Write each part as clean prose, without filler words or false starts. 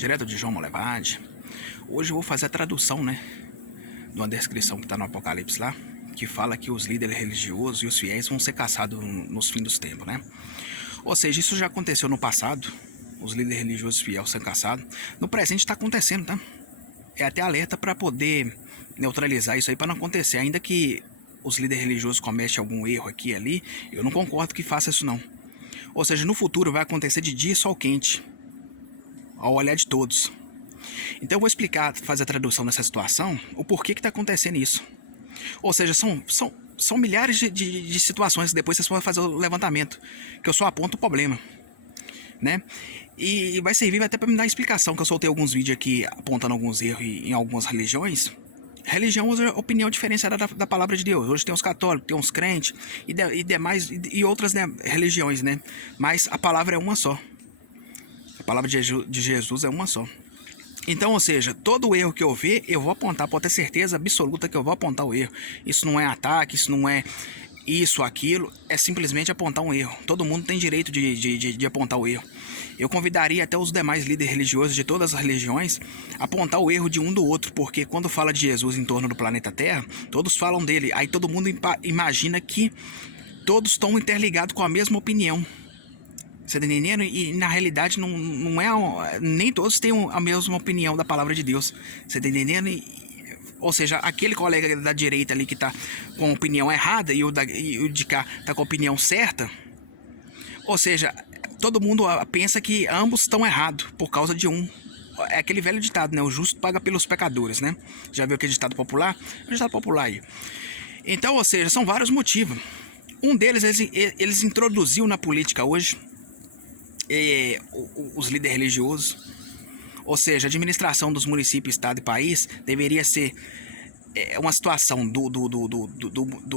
direto de João Molevade. Hoje eu vou fazer a tradução, de uma descrição que está no Apocalipse lá, que fala que os líderes religiosos e os fiéis vão ser caçados nos fins dos tempos, Ou seja, isso já aconteceu no passado, os líderes religiosos e fiéis sendo caçados. No presente está acontecendo, tá? É até alerta para poder neutralizar isso aí para não acontecer, ainda que os líderes religiosos cometem algum erro aqui e ali, eu não concordo que faça isso não. Ou seja, no futuro vai acontecer de dia sol quente, ao olhar de todos. Então eu vou explicar, fazer a tradução dessa situação, o porquê que está acontecendo isso. Ou seja, são milhares de situações que depois vocês podem fazer o levantamento, que eu só aponto o problema, E vai servir até para me dar explicação, que eu soltei alguns vídeos aqui apontando alguns erros em algumas religiões. Religião usa opinião diferenciada da palavra de Deus. Hoje tem os católicos, tem os crentes e outras religiões, Mas a palavra é uma só. A palavra de Jesus é uma só. Então, ou seja, todo erro que eu ver, eu vou apontar, pode ter certeza absoluta que eu vou apontar o erro. Isso não é ataque, isso não é isso, aquilo, é simplesmente apontar um erro. Todo mundo tem direito de apontar o erro. Eu convidaria até os demais líderes religiosos de todas as religiões a apontar o erro de um do outro, porque quando fala de Jesus em torno do planeta Terra, todos falam dele, aí todo mundo imagina que todos estão interligados com a mesma opinião. Você tá entendendo? E na realidade não é. Nem todos têm a mesma opinião da palavra de Deus. Você tá entendendo? Ou seja, aquele colega da direita ali que tá com a opinião errada e o de cá tá com a opinião certa. Ou seja, todo mundo pensa que ambos estão errados por causa de um. É aquele velho ditado, O justo paga pelos pecadores, Já viu aquele ditado popular? É um ditado popular aí. Então, ou seja, são vários motivos. Um deles, eles introduziu na política hoje os líderes religiosos. Ou seja, a administração dos municípios, estado e país deveria ser uma situação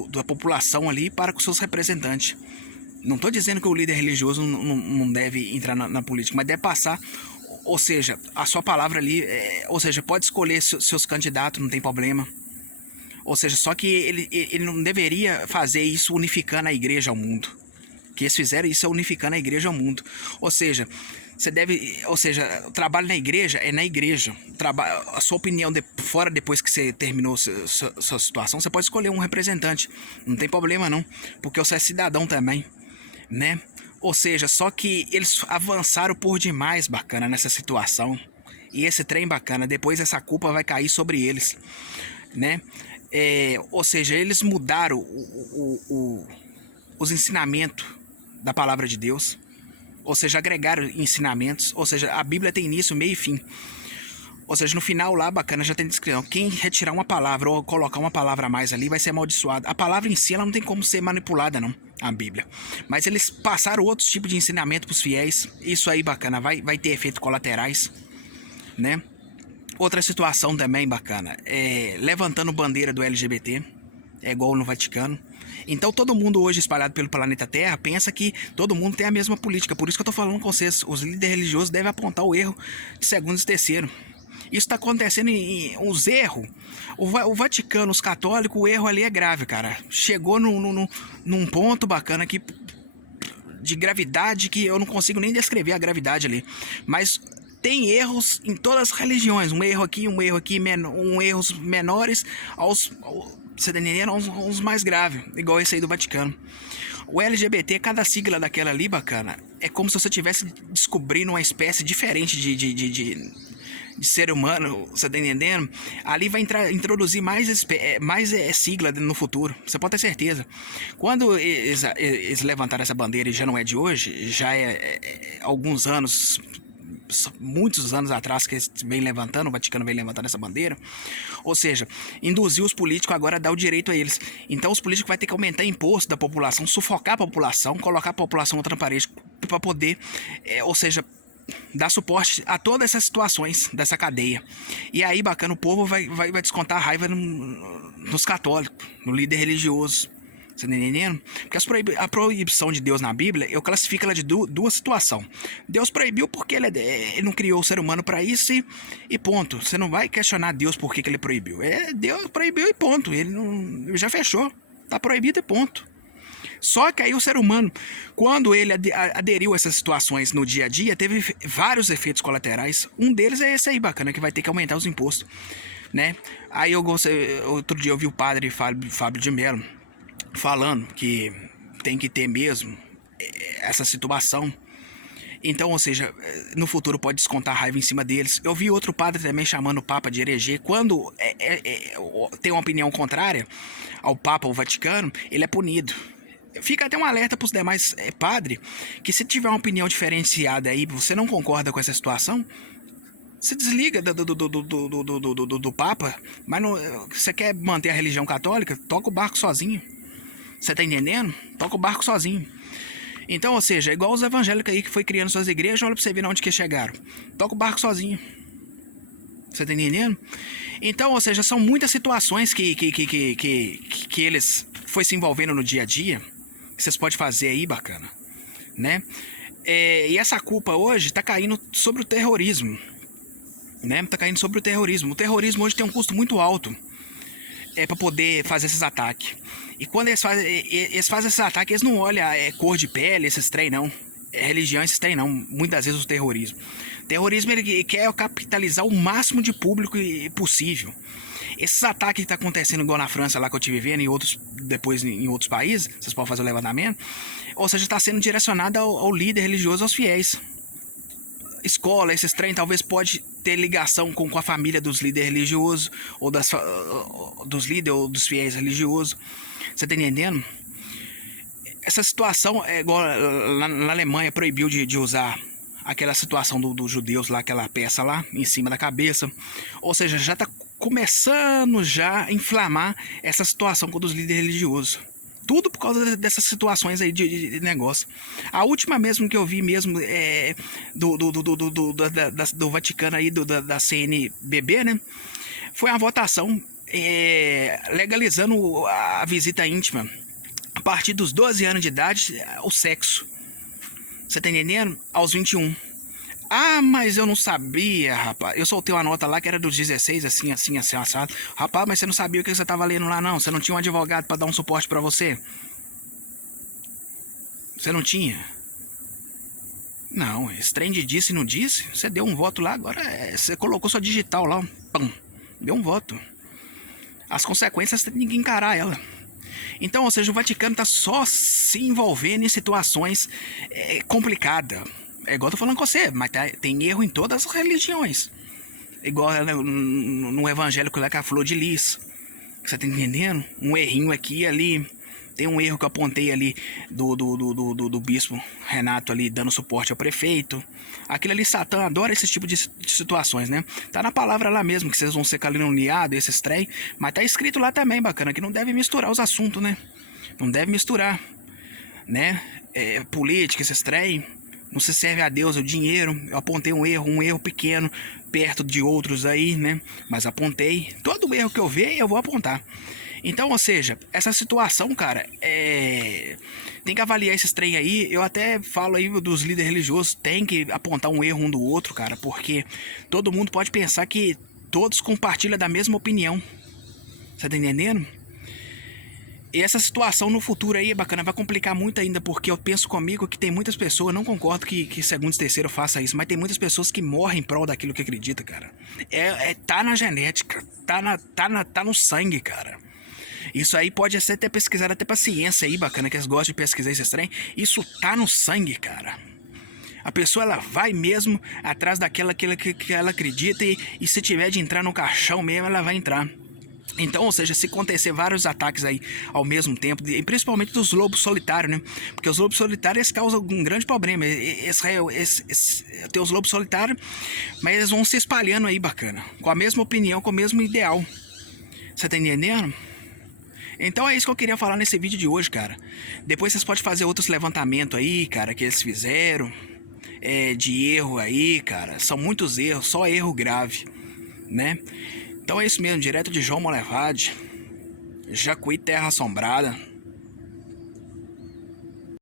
da população ali para com seus representantes. Não estou dizendo que o líder religioso não deve entrar na política, mas deve passar, ou seja, a sua palavra ali, ou seja, pode escolher seus candidatos, não tem problema. Ou seja, só que ele não deveria fazer isso unificando a igreja ao mundo. Que eles fizeram isso unificando a igreja ao mundo. Ou seja, o trabalho na igreja é na igreja. A sua opinião fora, depois que você terminou sua situação, você pode escolher um representante. Não tem problema não, porque você é cidadão também, Ou seja, só que eles avançaram por demais, bacana, nessa situação. E esse trem bacana, depois essa culpa vai cair sobre eles, Ou seja, eles mudaram os ensinamentos da palavra de Deus. Ou seja, agregaram ensinamentos. Ou seja, a Bíblia tem início, meio e fim. Ou seja, no final lá, bacana, já tem descrição. Quem retirar uma palavra ou colocar uma palavra a mais ali vai ser amaldiçoado. A palavra em si, ela não tem como ser manipulada, não, a Bíblia. Mas eles passaram outros tipos de ensinamento para os fiéis. Isso aí, bacana, vai ter efeitos colaterais, Outra situação também bacana é levantando bandeira do LGBT. É igual no Vaticano. Então todo mundo hoje espalhado pelo planeta Terra pensa que todo mundo tem a mesma política. Por isso que eu tô falando com vocês. Os líderes religiosos devem apontar o erro de segundo e terceiro. Isso tá acontecendo em os erros. O Vaticano, os católicos, o erro ali é grave, cara. Chegou num ponto bacana que, de gravidade que eu não consigo nem descrever a gravidade ali. Mas tem erros em todas as religiões. Um erro aqui, erros menores você tá entendendo? Uns mais graves, igual esse aí do Vaticano. O LGBT, cada sigla daquela ali, bacana, é como se você estivesse descobrindo uma espécie diferente de ser humano, você tá entendendo? Ali vai introduzir mais sigla no futuro, você pode ter certeza. Quando eles levantaram essa bandeira, e já não é de hoje, já é alguns anos, muitos anos atrás que o Vaticano vem levantando essa bandeira. Ou seja, induzir os políticos agora a dar o direito a eles. Então os políticos vão ter que aumentar imposto da população, sufocar a população, colocar a população outra parede para poder, ou seja, dar suporte a todas essas situações dessa cadeia. E aí, bacana, o povo vai descontar a raiva nos católicos, no líder religioso. Você tá entendendo? Porque a proibição de Deus na Bíblia, eu classifico ela de duas situações. Deus proibiu porque ele não criou o ser humano para isso e ponto. Você não vai questionar Deus por que ele proibiu. Deus proibiu e ponto. Ele já fechou. Tá proibido e ponto. Só que aí o ser humano, quando ele aderiu a essas situações no dia a dia, teve vários efeitos colaterais. Um deles é esse aí, bacana, que vai ter que aumentar os impostos, né? Aí outro dia eu vi o padre Fábio de Mello falando que tem que ter mesmo essa situação. Então, ou seja, no futuro pode descontar raiva em cima deles. Eu vi outro padre também chamando o Papa de heresia. Quando tem uma opinião contrária ao Papa ou Vaticano, ele é punido. Fica até um alerta para os demais padres que se tiver uma opinião diferenciada aí, você não concorda com essa situação, você desliga do Papa, mas não, você quer manter a religião católica, toca o barco sozinho. Você tá entendendo? Toca o barco sozinho. Então, ou seja, é igual os evangélicos aí que foi criando suas igrejas, olha pra você ver onde que chegaram. Toca o barco sozinho. Você tá entendendo? Então, ou seja, são muitas situações que eles foi se envolvendo no dia a dia, que vocês podem fazer aí, bacana, né? E essa culpa hoje tá caindo sobre o terrorismo, né? Tá caindo sobre o terrorismo. O terrorismo hoje tem um custo muito alto para poder fazer esses ataques. E quando eles fazem esses ataques, eles não olham cor de pele, esses trem não. Religião, esses trem não. Muitas vezes o terrorismo. O terrorismo ele quer capitalizar o máximo de público possível. Esses ataques que estão acontecendo igual na França, lá que eu estive vendo, e depois em outros países, vocês podem fazer o levantamento, ou seja, está sendo direcionado ao líder religioso, aos fiéis. Escola, esses trem talvez pode ter ligação com a família dos líderes religiosos, ou dos líderes ou dos fiéis religiosos. Você tá entendendo? Essa situação é igual na Alemanha, proibiu de usar aquela situação dos judeus lá, aquela peça lá em cima da cabeça. Ou seja, já tá começando já a inflamar essa situação com os líderes religiosos. Tudo por causa dessas situações aí de negócio. A última mesmo que eu vi mesmo do Vaticano aí, da CNBB, né? Foi uma votação legalizando a visita íntima. A partir dos 12 anos de idade, o sexo. Você tá entendendo? Aos 21. Ah, mas eu não sabia, rapaz. Eu soltei uma nota lá que era dos 16, assim, assado. Rapaz, mas você não sabia o que você tava lendo lá, não? Você não tinha um advogado pra dar um suporte pra você? Você não tinha? Não, esse trem de disse e não disse. Você deu um voto lá, agora você colocou sua digital lá, pam, deu um voto. As consequências tem que encarar ela. Então, ou seja, o Vaticano tá só se envolvendo em situações complicadas. É igual eu tô falando com você, mas tem erro em todas as religiões. Igual no evangélico lá com a flor de lis. Você tá entendendo? Um errinho aqui e ali. Tem um erro que eu apontei ali do bispo Renato ali dando suporte ao prefeito. Aquilo ali, Satã adora esse tipo de situações, né? Tá na palavra lá mesmo, que vocês vão ser caluniados, esses trem. Mas tá escrito lá também, bacana, que não deve misturar os assuntos, né? Não deve misturar, né? Política, esses trem. Não se serve a Deus o dinheiro. Eu apontei um erro pequeno, perto de outros aí, né? Mas apontei. Todo erro que eu ver, eu vou apontar. Então, ou seja, essa situação, cara, tem que avaliar esses trem aí. Eu até falo aí dos líderes religiosos, tem que apontar um erro um do outro, cara, porque todo mundo pode pensar que todos compartilham da mesma opinião. Você tá entendendo? E essa situação no futuro aí, bacana, vai complicar muito ainda, porque eu penso comigo que tem muitas pessoas, não concordo que segundos e terceiro faça isso, mas tem muitas pessoas que morrem em prol daquilo que acredita, cara. Tá na genética, tá no sangue, cara. Isso aí pode ser até pesquisado até pra ciência aí, bacana, que eles gostam de pesquisar esses trem. Isso tá no sangue, cara. A pessoa, ela vai mesmo atrás daquela que ela acredita e se tiver de entrar no caixão mesmo, ela vai entrar. Então, ou seja, se acontecer vários ataques aí ao mesmo tempo, e principalmente dos lobos solitários, né? Porque os lobos solitários causam um grande problema. Tem os lobos solitários, mas eles vão se espalhando aí, bacana, com a mesma opinião, com o mesmo ideal. Você tá entendendo? Então é isso que eu queria falar nesse vídeo de hoje, cara. Depois vocês podem fazer outros levantamentos aí, cara, que eles fizeram. De erro aí, cara. São muitos erros, só erro grave, né? Então é isso mesmo, direto de João Molevade, Jacuí, Terra Assombrada.